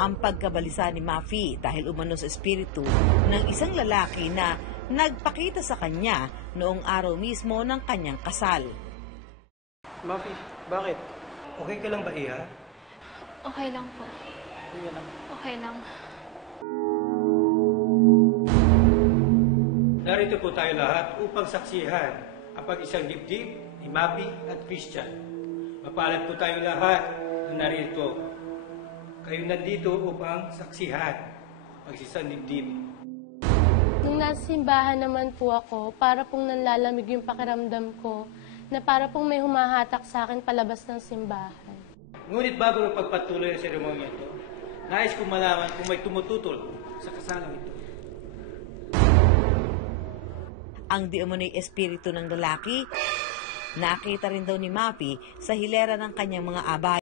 ang pagkabalisa ni Mafi dahil umano sa espiritu ng isang lalaki na nagpakita sa kanya noong araw mismo ng kanyang kasal. Mafi, bakit? Okay ka lang ba, Iha? Okay lang po. Okay lang. Narito po tayo lahat upang saksihan ang pag-isang dibdib ni Mafi at Christian. Mapalad po tayo lahat na narito. Kayo nandito upang saksihan pag-isang dibdib. Nung nasa simbahan naman po ako, para pong nanlalamig yung pakiramdam ko na para pong may humahatak sa akin palabas ng simbahan. Ngunit bago ang pagpatuloy ang seremonya ito, nais kong malaman kung may tumututol sa kasalang ito. Ang di umano'y espiritu ng lalaki, nakita rin daw ni Mafi sa hilera ng kanyang mga abay.